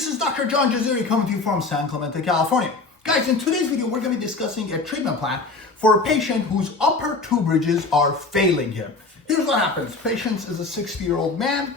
this is Dr. John Jaziri coming to you from San Clemente, California. Guys, in today's video, we're going to be discussing a treatment plan for a patient whose upper two bridges are failing him. Here's what happens. Patient is a 60-year-old man,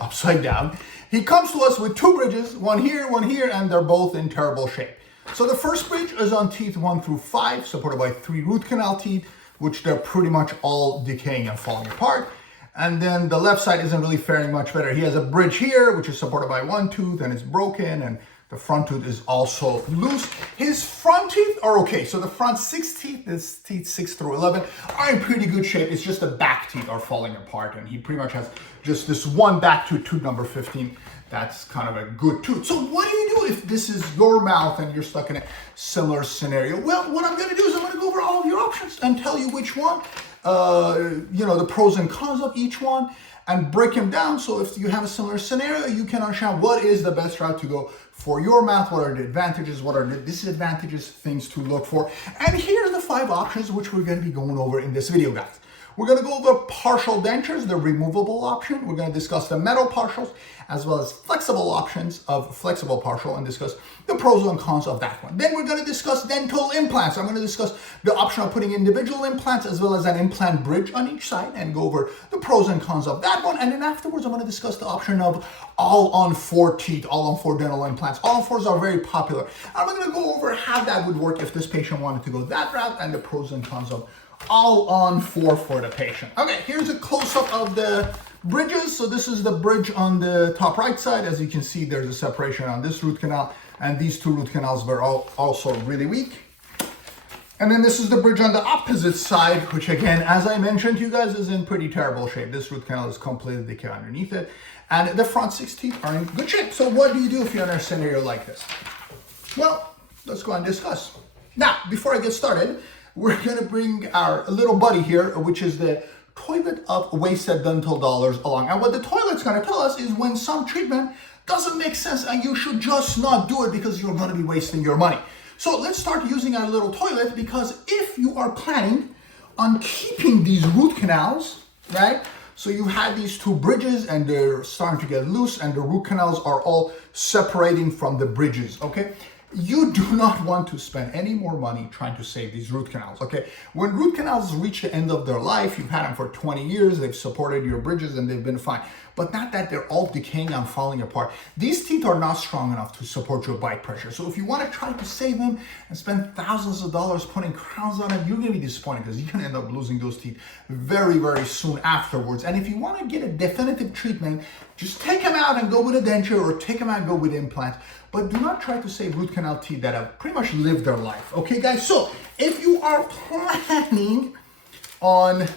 upside down. He comes to us with two bridges, one here, and they're both in terrible shape. So the first bridge is on teeth 1 through 5, supported by 3 root canal teeth, which they're pretty much all decaying and falling apart. And then the left side isn't really faring much better. He has a bridge here, which is supported by 1 tooth, and it's broken, and the front tooth is also loose. His front teeth are okay. So the front 6 teeth, this teeth 6 through 11, are in pretty good shape. It's just the back teeth are falling apart, and he pretty much has just this one back tooth, tooth number 15. That's kind of a good tooth. So what do you do if this is your mouth and you're stuck in a similar scenario? Well, what I'm going to do is I'm going to go over all of your options and tell you which one, the pros and cons of each one, and break them down. So if you have a similar scenario, you can understand what is the best route to go for your mouth, what are the advantages, what are the disadvantages, things to look for. And here are the 5 options which we're going to be going over in this video, guys. We're going to go over partial dentures, the removable option. We're going to discuss the metal partials, as well as flexible options of flexible partial, and discuss the pros and cons of that one. Then we're going to discuss dental implants. I'm going to discuss the option of putting individual implants as well as an implant bridge on each side and go over the pros and cons of that one. And then afterwards, I'm going to discuss the option of all-on-4 teeth, all-on-4 dental implants. All-on-4s are very popular. I'm going to go over how that would work if this patient wanted to go that route and the pros and cons of all-on-4 for the patient. Okay, here's a close-up of the bridges. So this is the bridge on the top right side. As you can see, there's a separation on this root canal, and these 2 root canals were also really weak. And then this is the bridge on the opposite side, which again, as I mentioned to you guys, is in pretty terrible shape. This root canal is completely decayed underneath it, and the front 6 teeth are in good shape. So what do you do if you're in a scenario like this? Well, let's go and discuss. Now, before I get started, we're going to bring our little buddy here, which is the toilet of wasted dental dollars along. And what the toilet's going to tell us is when some treatment doesn't make sense and you should just not do it because you're going to be wasting your money. So let's start using our little toilet, because if you are planning on keeping these root canals, right? So you had these 2 bridges and they're starting to get loose and the root canals are all separating from the bridges, okay? You do not want to spend any more money trying to save these root canals, okay? When root canals reach the end of their life, you've had them for 20 years, they've supported your bridges and they've been fine. But not that they're all decaying and falling apart. These teeth are not strong enough to support your bite pressure. So if you want to try to save them and spend thousands of dollars putting crowns on them, you're going to be disappointed because you're going to end up losing those teeth very, very soon afterwards. And if you want to get a definitive treatment, just take them out and go with a denture, or take them out and go with implant. But do not try to save root canal teeth that have pretty much lived their life. Okay, guys? So if you are planning on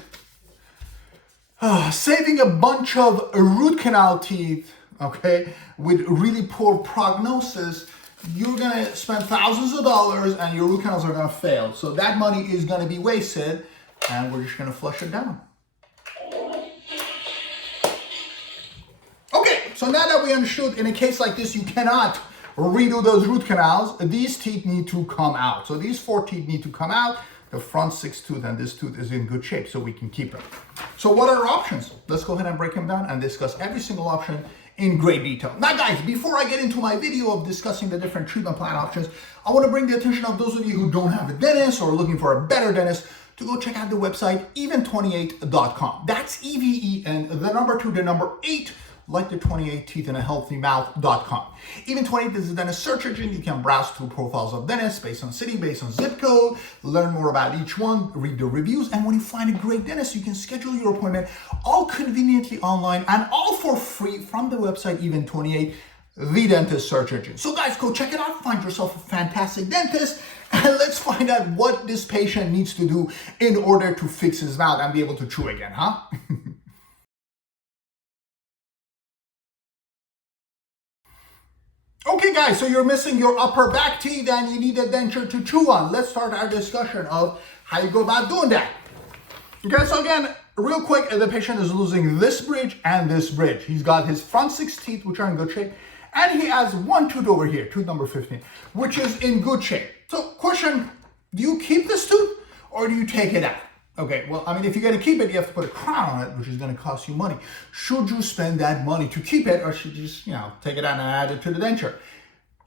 saving a bunch of root canal teeth, okay, with really poor prognosis, you're going to spend thousands of dollars and your root canals are going to fail. So that money is going to be wasted, and we're just going to flush it down. Okay, so now that we understood in a case like this, you cannot redo those root canals. These teeth need to come out. So these 4 teeth need to come out. The front 6 tooth and this tooth is in good shape, so we can keep them. So what are our options? Let's go ahead and break them down and discuss every single option in great detail. Now guys, before I get into my video of discussing the different treatment plan options, I want to bring the attention of those of you who don't have a dentist or are looking for a better dentist to go check out the website even28.com. That's EVEN, the number 2, the number 8, like the 28 teeth in a healthy mouth.com. Even 28 is a dentist search engine. You can browse through profiles of dentists based on city, based on zip code, learn more about each one, read the reviews, and when you find a great dentist, you can schedule your appointment all conveniently online and all for free from the website Even 28, the dentist search engine. So guys, go check it out, find yourself a fantastic dentist, and let's find out what this patient needs to do in order to fix his mouth and be able to chew again, huh? Okay guys, so you're missing your upper back teeth and you need a denture to chew on. Let's start our discussion of how you go about doing that. Okay, so again, real quick, the patient is losing this bridge and this bridge. He's got his front 6 teeth, which are in good shape, and he has 1 tooth over here, tooth number 15, which is in good shape. So question, do you keep this tooth or do you take it out? Okay, well, I mean, if you're going to keep it, you have to put a crown on it, which is going to cost you money. Should you spend that money to keep it, or should you just, take it out and add it to the denture?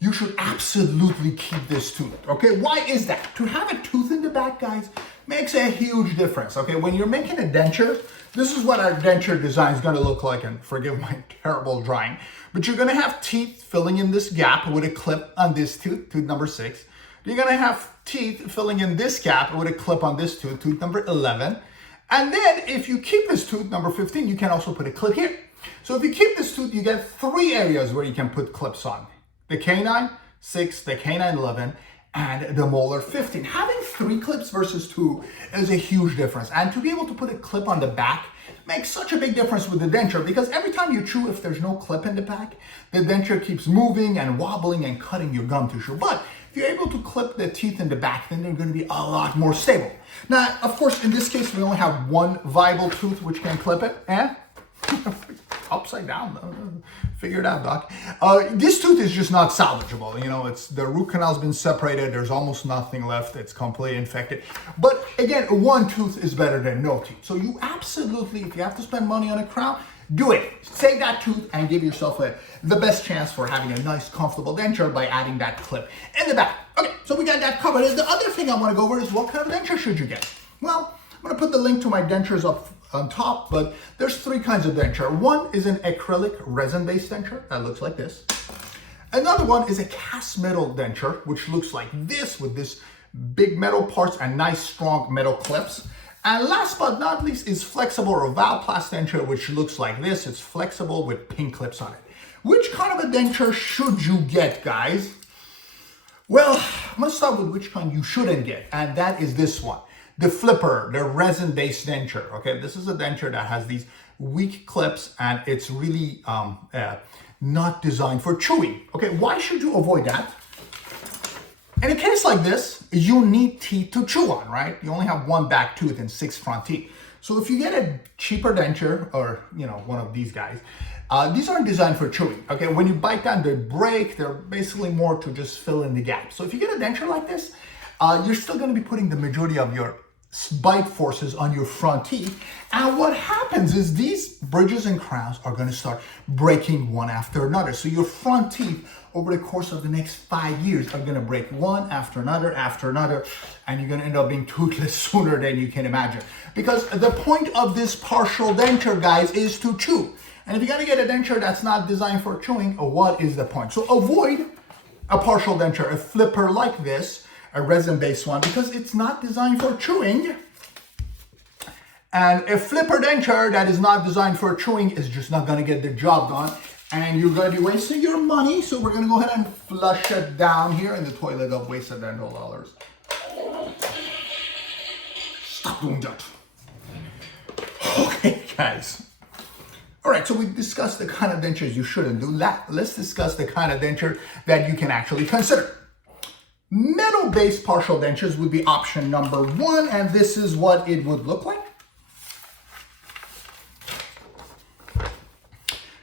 You should absolutely keep this tooth, okay? Why is that? To have a tooth in the back, guys, makes a huge difference, okay? When you're making a denture, this is what our denture design is going to look like, and forgive my terrible drawing, but you're going to have teeth filling in this gap with a clip on this tooth, tooth number 6. You're going to have teeth filling in this gap with a clip on this tooth, tooth number 11. And then if you keep this tooth, number 15, you can also put a clip here. So if you keep this tooth, you get 3 areas where you can put clips on. The canine 6, the canine 11, and the molar 15. Having 3 clips versus 2 is a huge difference. And to be able to put a clip on the back makes such a big difference with the denture, because every time you chew, if there's no clip in the back, the denture keeps moving and wobbling and cutting your gum tissue. But if you're able to clip the teeth in the back, then they're going to be a lot more stable. Now, of course, in this case, we only have 1 viable tooth which can clip it. And upside down, figure it out, doc. This tooth is just not salvageable. It's the root canal's been separated. There's almost nothing left. It's completely infected. But again, 1 tooth is better than no tooth. So you absolutely, if you have to spend money on a crown, do it. Take that tooth and give yourself the best chance for having a nice, comfortable denture by adding that clip in the back. Okay, so we got that covered. The other thing I want to go over is what kind of denture should you get? Well, I'm going to put the link to my dentures up on top, but there's 3 kinds of denture. One is an acrylic resin-based denture that looks like this. Another one is a cast metal denture, which looks like this with this big metal parts and nice, strong metal clips. And last but not least is flexible or Valplast denture, which looks like this. It's flexible with pin clips on it. Which kind of a denture should you get, guys? Well, I'm going to start with which kind you shouldn't get, and that is this one. The flipper, the resin-based denture, okay? This is a denture that has these weak clips, and it's really not designed for chewing, okay? Why should you avoid that? In a case like this, you need teeth to chew on, right? You only have 1 back tooth and 6 front teeth. So if you get a cheaper denture, or one of these guys, these aren't designed for chewing, okay? When you bite down, they break. They're basically more to just fill in the gap. So if you get a denture like this, you're still going to be putting the majority of your bite forces on your front teeth. And what happens is these bridges and crowns are going to start breaking one after another. So your front teeth over the course of the next 5 years are going to break one after another, and you're going to end up being toothless sooner than you can imagine. Because the point of this partial denture, guys, is to chew. And if you're going to get a denture that's not designed for chewing, what is the point? So avoid a partial denture, a flipper like this, a resin-based one, because it's not designed for chewing. And a flipper denture that is not designed for chewing is just not going to get the job done. And you're going to be wasting your money. So we're going to go ahead and flush it down here in the toilet of wasted dental dollars. Stop doing that. Okay, guys. All right, so we discussed the kind of dentures you shouldn't do. Let's discuss the kind of denture that you can actually consider. Metal-based partial dentures would be option number 1, and this is what it would look like.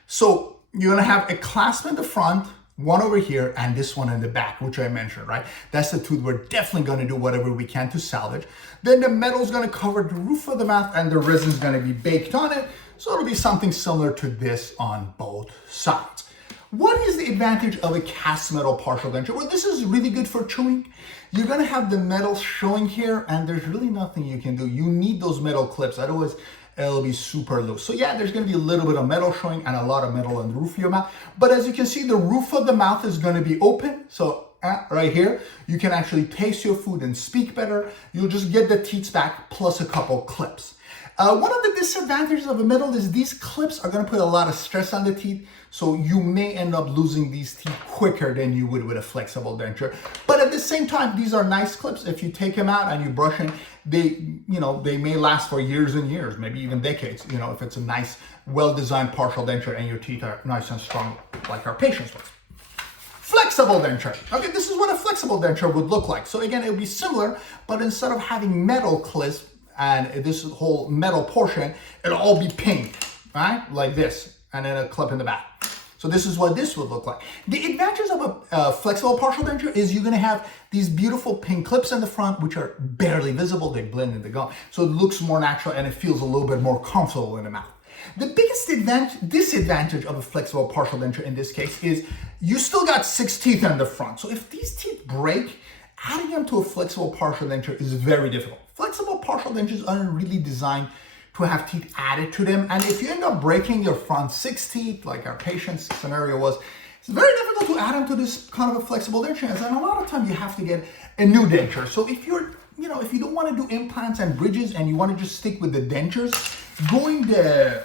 So you're gonna have a clasp in the front, one over here, and this one in the back, which I mentioned, right? That's the tooth we're definitely gonna do whatever we can to salvage. Then the metal's gonna cover the roof of the mouth, and the resin's gonna be baked on it. So it'll be something similar to this on both sides. What is the advantage of a cast metal partial denture? Well, this is really good for chewing. You're gonna have the metal showing here, and there's really nothing you can do. You need those metal clips, otherwise it'll be super loose. So yeah, there's gonna be a little bit of metal showing and a lot of metal on the roof of your mouth. But as you can see, the roof of the mouth is gonna be open. So right here, you can actually taste your food and speak better. You'll just get the teeth back plus a couple clips. One of the disadvantages of a metal is these clips are going to put a lot of stress on the teeth, so you may end up losing these teeth quicker than you would with a flexible denture. But at the same time, these are nice clips. If you take them out and you brush them, they may last for years and years, maybe even decades, if it's a nice, well-designed partial denture and your teeth are nice and strong like our patients ones. Flexible denture. Okay, this is what a flexible denture would look like. So again, it would be similar, but instead of having metal clips, and this whole metal portion, it'll all be pinned, right? Like this, and then a clip in the back. So this is what this would look like. The advantage of a flexible partial denture is you're gonna have these beautiful pink clips in the front, which are barely visible. They blend in the gum. So it looks more natural and it feels a little bit more comfortable in the mouth. The biggest disadvantage of a flexible partial denture in this case is you still got 6 teeth in the front. So if these teeth break, adding them to a flexible partial denture is very difficult. Flexible partial dentures aren't really designed to have teeth added to them. And if you end up breaking your front 6 teeth, like our patient's scenario was, it's very difficult to add them to this kind of a flexible denture. And a lot of times you have to get a new denture. So if you're, if you don't want to do implants and bridges and you want to just stick with the dentures, going the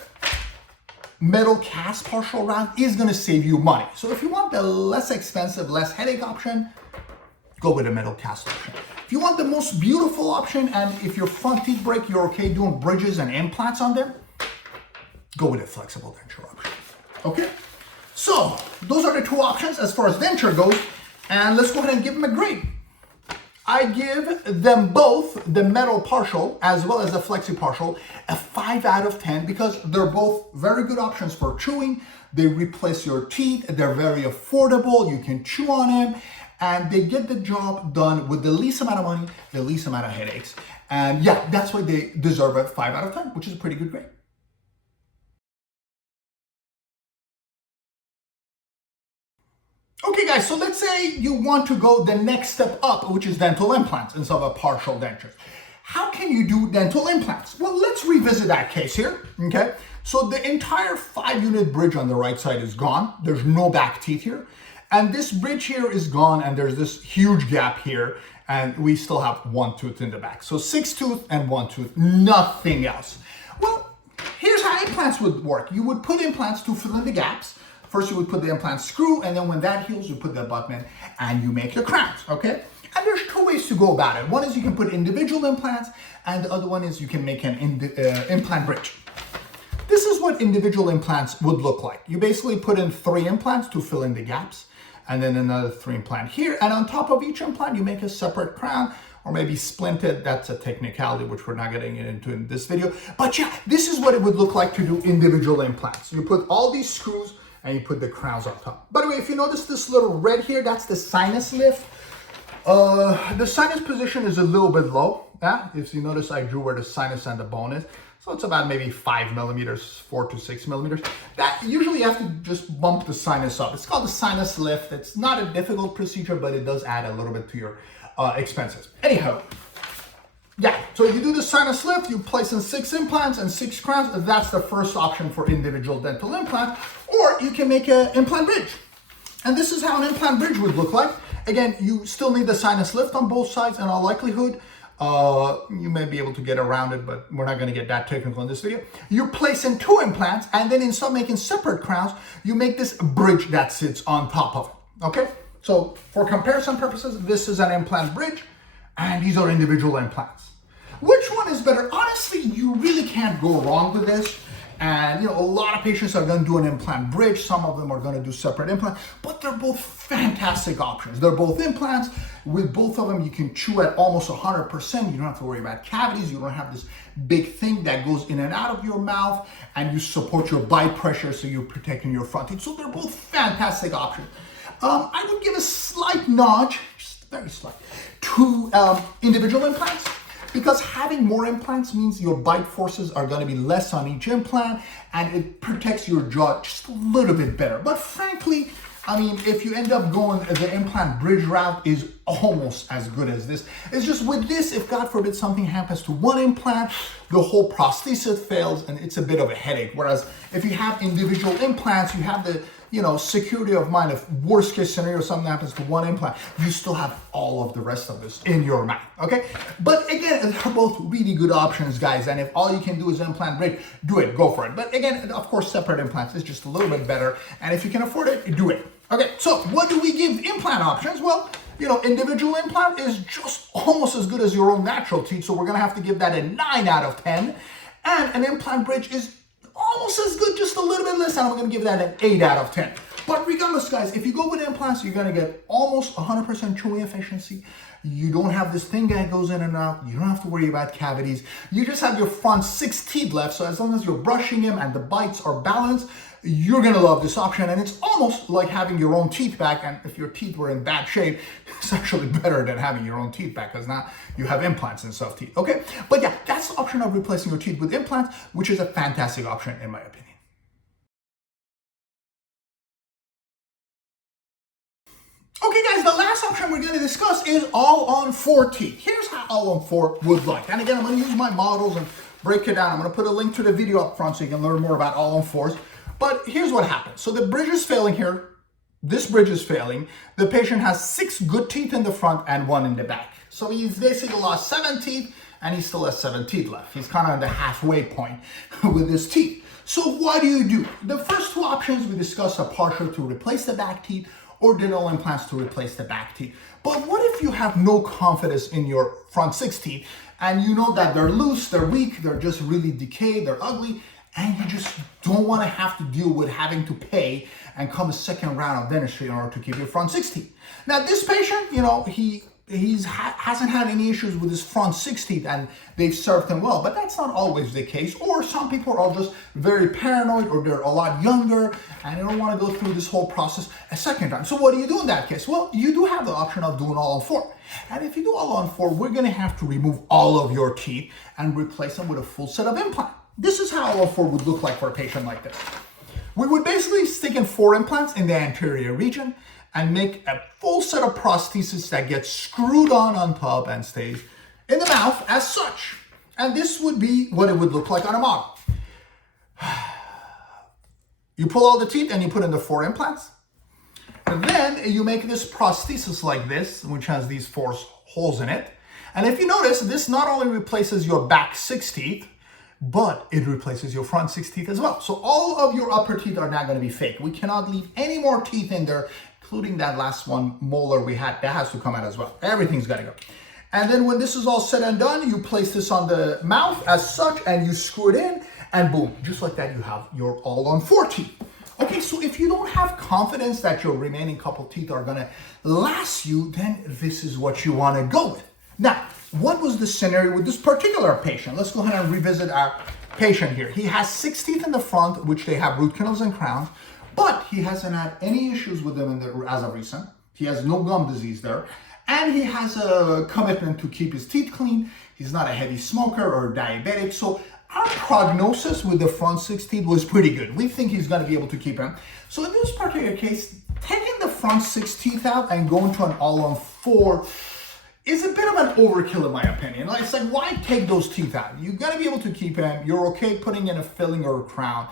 metal cast partial route is going to save you money. So if you want the less expensive, less headache option, go with a metal cast option. If you want the most beautiful option, and if your front teeth break, you're okay doing bridges and implants on them, go with a flexible denture option. Okay? So those are the 2 options as far as denture goes, and let's go ahead and give them a grade. I give them both, the metal partial as well as the flexi partial, a 5 out of 10 because they're both very good options for chewing. They replace your teeth. They're very affordable. You can chew on them and they get the job done with the least amount of money, the least amount of headaches. And yeah, that's why they deserve a 5 out of 10, which is a pretty good grade. Okay guys, so let's say you want to go the next step up, which is dental implants instead of a partial denture. How can you do dental implants? Well, let's revisit that case here, okay? So the entire 5-unit bridge on the right side is gone. There's no back teeth here. And this bridge here is gone and there's this huge gap here and we still have 1 tooth in the back. So 6 tooth and 1 tooth, nothing else. Well, here's how implants would work. You would put implants to fill in the gaps. First, you would put the implant screw, and then when that heals, you put the abutment and you make your crowns, okay? And there's 2 ways to go about it. One is you can put individual implants, and the other one is you can make an implant bridge. This is what individual implants would look like. You basically put in 3 implants to fill in the gaps, and then another 3 implant here, and on top of each implant, you make a separate crown, or maybe splint it. That's a technicality which we're not getting into in this video. But yeah, this is what it would look like to do individual implants. You put all these screws, and you put the crowns on top. By the way, if you notice this little red here, that's the sinus lift. The sinus position is a little bit low. Yeah? If you notice, I drew where the sinus and the bone is. So it's about maybe 5 millimeters, 4 to 6 millimeters. That usually you have to just bump the sinus up. It's called the sinus lift. It's not a difficult procedure, but it does add a little bit to your expenses. Anyhow, yeah, so you do the sinus lift, you place in 6 implants and 6 crowns. That's the first option for individual dental implant. Or you can make an implant bridge. And this is how an implant bridge would look like. Again, you still need the sinus lift on both sides, and in all likelihood, you may be able to get around it, but we're not going to get that technical in this video. You place in 2 implants, and then instead of making separate crowns, you make this bridge that sits on top of it. Okay? So for comparison purposes, this is an implant bridge, and these are individual implants. Which one is better? Honestly, you really can't go wrong with this. And a lot of patients are going to do an implant bridge. Some of them are going to do separate implants, but they're both fantastic options. They're both implants. With both of them, you can chew at almost 100%. You don't have to worry about cavities. You don't have this big thing that goes in and out of your mouth, and you support your bite pressure, so you're protecting your front teeth. So they're both fantastic options. I would give a slight nudge, just very slight, to individual implants. Because having more implants means your bite forces are going to be less on each implant and it protects your jaw just a little bit better. But frankly, I mean, if you end up going the implant bridge route is almost as good as this. It's just with this, if God forbid something happens to one implant, the whole prosthesis fails and it's a bit of a headache. Whereas if you have individual implants, you have the security of mind. If worst case scenario, something happens to one implant, you still have all of the rest of this in your mouth, okay? But again, they're both really good options, guys. And if all you can do is implant bridge, do it, go for it. But again, of course, separate implants is just a little bit better. And if you can afford it, do it. Okay, so what do we give implant options? Well, individual implant is just almost as good as your own natural teeth. So we're gonna have to give that a 9 out of 10. And an implant bridge is almost as good, just a little bit less, and I'm going to give that an 8 out of 10. But regardless, guys, if you go with implants, you're going to get almost 100% chewing efficiency. You don't have this thing that goes in and out. You don't have to worry about cavities. You just have your front 6 teeth left, so as long as you're brushing them and the bites are balanced, you're gonna love this option, and it's almost like having your own teeth back. And if your teeth were in bad shape, it's actually better than having your own teeth back, because now you have implants instead of teeth. Okay, but yeah, that's the option of replacing your teeth with implants, which is a fantastic option in my opinion. Okay guys, the last option we're going to discuss is all-on-4 teeth. Here's how all-on-4 would look. And again, I'm going to use my models and break it down. I'm going to put a link to the video up front so you can learn more about all-on-4s. But here's what happens. So the bridge is failing here. This bridge is failing. The patient has 6 good teeth in the front and 1 in the back. So he's basically lost 7 teeth and he still has 7 teeth left. He's kind of at the halfway point with his teeth. So what do? The first 2 options we discussed are partial to replace the back teeth or dental implants to replace the back teeth. But what if you have no confidence in your front 6 teeth and you know that they're loose, they're weak, they're just really decayed, they're ugly, and you just don't want to have to deal with having to pay and come a second round of dentistry in order to keep your front 6 teeth. Now this patient, you know, he hasn't had any issues with his front 6 teeth and they've served him well, but that's not always the case. Or some people are just very paranoid, or they're a lot younger and they don't want to go through this whole process a second time. So what do you do in that case? Well, you do have the option of doing all-on-4. And if you do all-on-4, we're going to have to remove all of your teeth and replace them with a full set of implants. This is how all-on-4 would look like for a patient like this. We would basically stick in 4 implants in the anterior region and make a full set of prosthesis that gets screwed on top and stays in the mouth as such. And this would be what it would look like on a model. You pull all the teeth and you put in the 4 implants. And then you make this prosthesis like this, which has these 4 holes in it. And if you notice, this not only replaces your back 6 teeth, but it replaces your front 6 teeth as well. So all of your upper teeth are now going to be fake. We cannot leave any more teeth in there, including that last one molar we had. That has to come out as well. Everything's got to go. And then when this is all said and done, you place this on the mouth as such and you screw it in, and boom, just like that, you have your all-on-4 teeth. Okay, so if you don't have confidence that your remaining couple teeth are going to last you, then this is what you want to go with. Now, what was the scenario with this particular patient? Let's go ahead and revisit our patient here. He has 6 teeth in the front, which they have root canals and crowns, but he hasn't had any issues with them as of recent. He has no gum disease there, and he has a commitment to keep his teeth clean. He's not a heavy smoker or diabetic, so our prognosis with the front 6 teeth was pretty good. We think he's going to be able to keep him. So in this particular case, taking the front 6 teeth out and going to an all-on-4 is a bit of an overkill in my opinion. It's like, why take those teeth out? You got to be able to keep him. You're okay putting in a filling or a crown.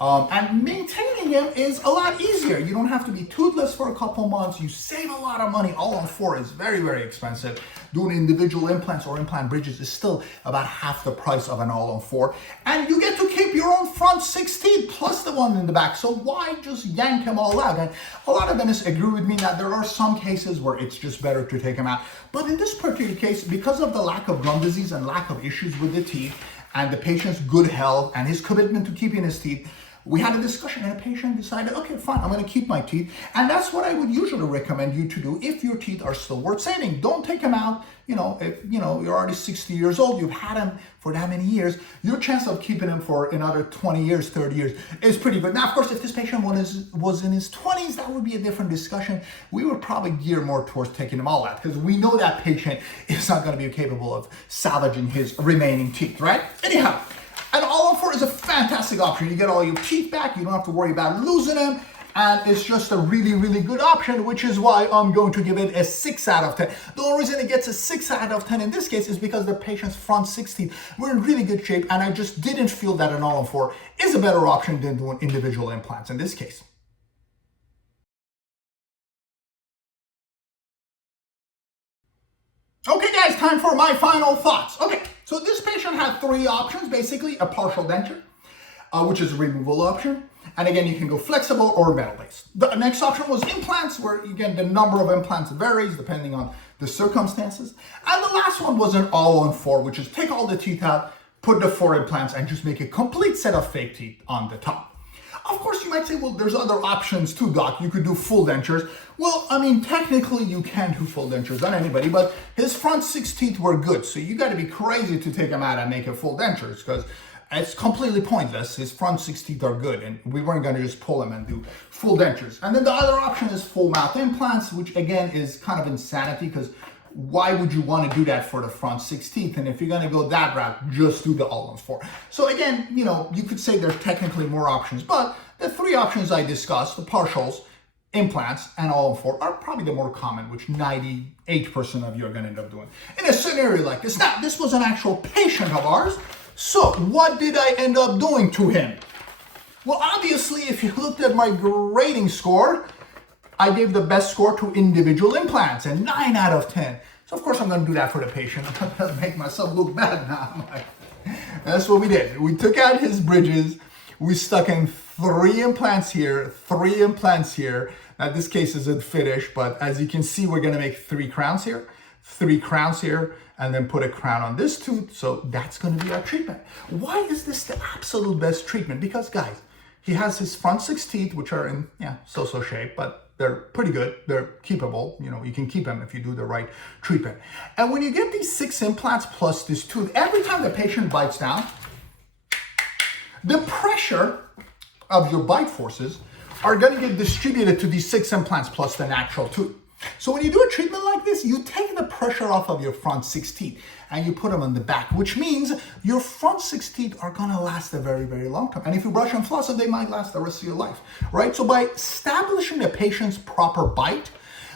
And maintaining him is a lot easier. You don't have to be toothless for a couple months. You save a lot of money. All-on-4 is very, very expensive. Doing individual implants or implant bridges is still about half the price of an all-on-4. And you get to keep your own front 6 teeth plus the one in the back. So why just yank them all out? And a lot of dentists agree with me that there are some cases where it's just better to take them out. But in this particular case, because of the lack of gum disease and lack of issues with the teeth and the patient's good health and his commitment to keeping his teeth, we had a discussion and a patient decided, okay, fine, I'm going to keep my teeth. And that's what I would usually recommend you to do if your teeth are still worth saving. Don't take them out. If you're already 60 years old, you've had them for that many years, your chance of keeping them for another 20 years, 30 years is pretty good. Now, of course, if this patient was in his 20s, that would be a different discussion. We would probably gear more towards taking them all out because we know that patient is not going to be capable of salvaging his remaining teeth, right? Anyhow, and all-on-4 is a fantastic option. You get all your teeth back. You don't have to worry about losing them. And it's just a really, really good option, which is why I'm going to give it a 6 out of 10. The only reason it gets a 6 out of 10 in this case is because the patient's front 6 teeth were in really good shape, and I just didn't feel that an all-on-4 is a better option than doing individual implants in this case. Okay, guys, time for my final thoughts. Okay, so this patient had 3 options, basically a partial denture, which is a removal option. And again, you can go flexible or metal-based. The next option was implants, where again, the number of implants varies depending on the circumstances. And the last one was an all-on-4, which is take all the teeth out, put the 4 implants, and just make a complete set of fake teeth on the top. Of course, you might say, well, there's other options too, doc. You could do full dentures. Well, I mean, technically you can do full dentures on anybody, but his front 6 teeth were good. So you got to be crazy to take them out and make a full dentures, because it's completely pointless. His front 6 teeth are good, and we weren't going to just pull him and do full dentures. And then the other option is full mouth implants, which again is kind of insanity, because why would you want to do that for the front 6 teeth? And if you're going to go that route, just do the All-on-4. So again, you know, you could say there's technically more options, but the 3 options I discussed, the partials, implants, and All-on-4 are probably the more common, which 98% of you are going to end up doing in a scenario like this. Now, this was an actual patient of ours. So what did I end up doing to him? Well, obviously, if you looked at my grading score, I gave the best score to individual implants, and 9 out of 10. So of course I'm gonna do that for the patient. I'm not gonna make myself look bad now. That's what we did. We took out his bridges. We stuck in 3 implants here, 3 implants here. Now this case isn't finished, but as you can see, we're gonna make 3 crowns here, 3 crowns here, and then put a crown on this tooth. So that's gonna be our treatment. Why is this the absolute best treatment? Because guys, he has his front 6 teeth, which are in, so-so shape, but they're pretty good. They're keepable. You know, you can keep them if you do the right treatment. And when you get these 6 implants plus this tooth, every time the patient bites down, the pressure of your bite forces are going to get distributed to these 6 implants plus the natural tooth. So when you do a treatment like this, you take the pressure off of your front 6 teeth and you put them on the back, which means your front 6 teeth are gonna last a very, very long time. And if you brush and floss them, they might last the rest of your life, right? So by establishing the patient's proper bite,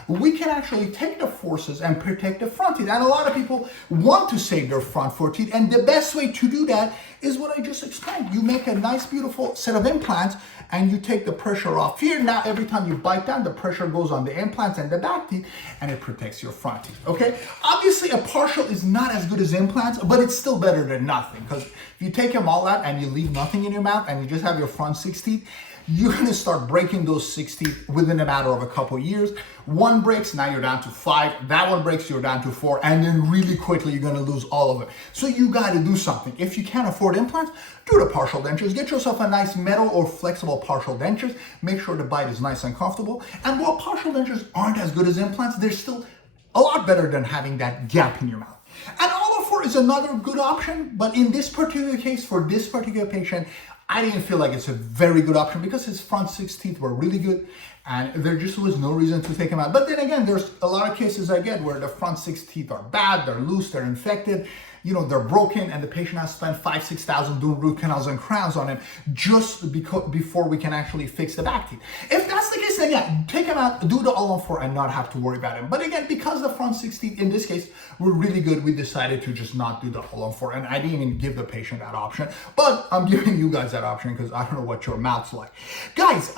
we can actually take the forces and protect the front teeth. And a lot of people want to save their front 4 teeth, and the best way to do that is what I just explained. You make a nice, beautiful set of implants, and you take the pressure off here. Now, every time you bite down, the pressure goes on the implants and the back teeth, and it protects your front teeth, okay? Obviously, a partial is not as good as implants, but it's still better than nothing, because if you take them all out and you leave nothing in your mouth and you just have your front 6 teeth, you're gonna start breaking those 6 teeth within a matter of a couple years. 1 breaks, now you're down to 5. That 1 breaks, you're down to 4. And then really quickly, you're gonna lose all of it. So you gotta do something. If you can't afford implants, do the partial dentures. Get yourself a nice metal or flexible partial dentures. Make sure the bite is nice and comfortable. And while partial dentures aren't as good as implants, they're still a lot better than having that gap in your mouth. And All-on-4 is another good option, but in this particular case, for this particular patient, I didn't feel like it's a very good option because his front 6 teeth were really good and there just was no reason to take him out. But then again, there's a lot of cases I get where the front 6 teeth are bad, they're loose, they're infected, you know, they're broken, and the patient has spent $5,000-6,000 doing root canals and crowns on him just before we can actually fix the back teeth. If that's the case, then yeah, take him out, do the All-on-4 and not have to worry about him. But again, because the front 6 teeth in this case were really good, we decided to just not do the All-on-4, and I didn't even give the patient that option, but I'm giving you guys that option because I don't know what your mouth's like. Guys,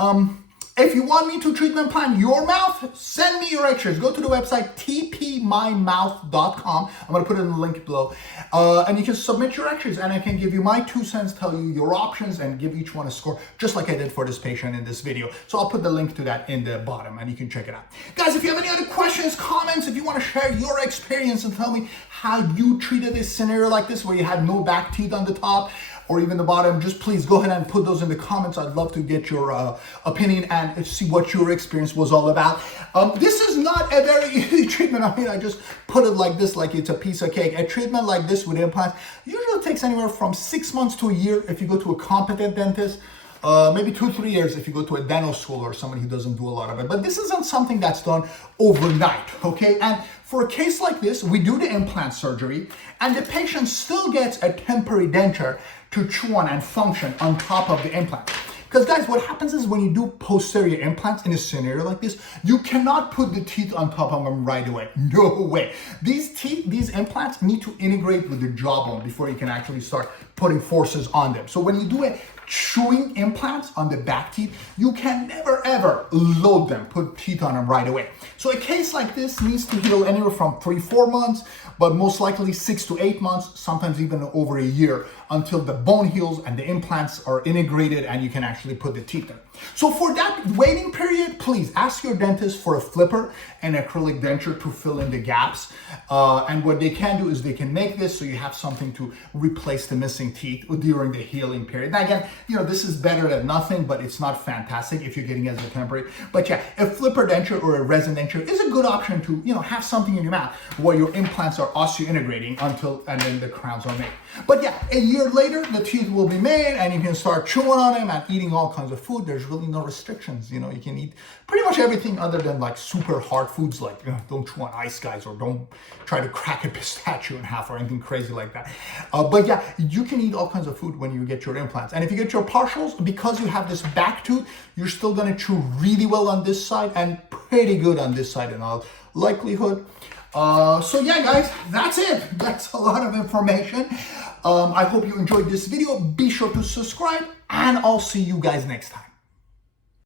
if you want me to treatment plan your mouth, send me your x-rays. Go to the website tpmymouth.com. I'm going to put it in the link below. And you can submit your x-rays and I can give you my 2 cents, tell you your options, and give each one a score, just like I did for this patient in this video. So I'll put the link to that in the bottom and you can check it out. Guys, if you have any other questions, comments, if you want to share your experience and tell me how you treated this scenario like this where you had no back teeth on the top, or even the bottom, just please go ahead and put those in the comments. I'd love to get your opinion and see what your experience was all about. This is not a very easy treatment. I mean, I just put it like this, like it's a piece of cake. A treatment like this with implants usually takes anywhere from 6 months to a year if you go to a competent dentist. Maybe 2-3 years if you go to a dental school or somebody who doesn't do a lot of it. But this isn't something that's done overnight, okay? And for a case like this, we do the implant surgery and the patient still gets a temporary denture to chew on and function on top of the implant. Because guys, what happens is when you do posterior implants in a scenario like this, you cannot put the teeth on top of them right away. No way. These implants need to integrate with the jawbone before you can actually start putting forces on them. So when you do a chewing implants on the back teeth, you can never ever load them, put teeth on them right away. So a case like this needs to heal anywhere from 3-4 months, but most likely 6 to 8 months, sometimes even over a year, until the bone heals and the implants are integrated and you can actually put the teeth in. So for that waiting period, please ask your dentist for a flipper and acrylic denture to fill in the gaps. And what they can do is they can make this so you have something to replace the missing teeth during the healing period. Now again, this is better than nothing, but it's not fantastic if you're getting it as a temporary. But yeah, a flipper denture or a resin denture is a good option to, have something in your mouth where your implants are osseointegrating and then the crowns are made. But yeah, a year later, the teeth will be made and you can start chewing on them and eating all kinds of food. There's really no restrictions. You can eat pretty much everything other than like super hard foods like don't chew on ice, guys, or don't try to crack a pistachio in half or anything crazy like that. But yeah, you can eat all kinds of food when you get your implants. And if you get your partials, because you have this back tooth, you're still gonna chew really well on this side and pretty good on this side in all likelihood. So yeah, guys, that's it. That's a lot of information. I hope you enjoyed this video. Be sure to subscribe and I'll see you guys next time.